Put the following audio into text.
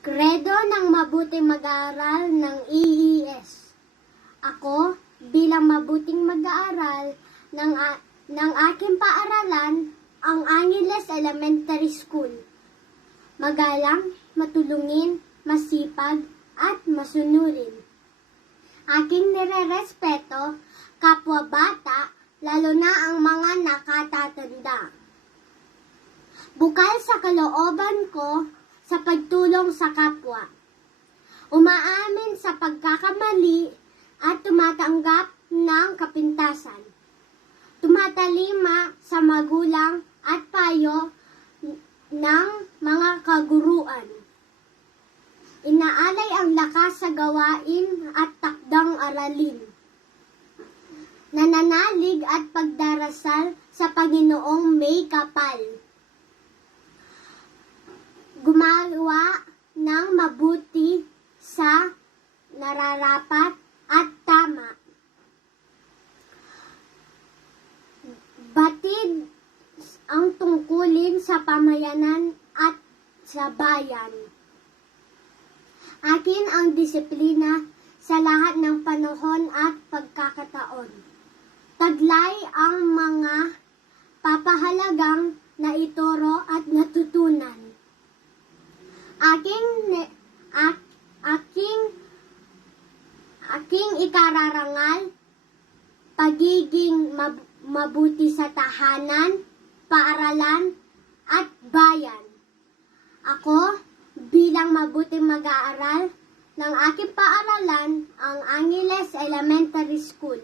Kredo ng mabuting mag-aaral ng EES. Ako, bilang mabuting mag-aaral ng, ng aking paaralan, ang Angeles Elementary School. Magalang, matulungin, masipag, at masunurin. Aking nirerespeto, kapwa bata, lalo na ang mga nakatatanda. Bukal sa kalooban ko sa pagtulong sa kapwa. Umaamin sa pagkakamali at tumatanggap ng kapintasan. Tumatalima sa magulang at payo ng mga kaguruan. Inaalay ang lakas sa gawain at takdang aralin. Nananalig at pagdarasal sa Panginoong may kapal. Gumawa ng mabuti sa nararapat at tama. Batid ang tungkulin sa pamayanan at sa bayan. Akin ang disiplina sa lahat ng panahon at pagkakataon. Taglay ang mga papahalagang naituro at Aking aking aking ikararangal pagiging mab- mabuti sa tahanan, paaralan at bayan. Ako, bilang mabuting mag-aaral ng aking paaralan, ang Angeles Elementary School.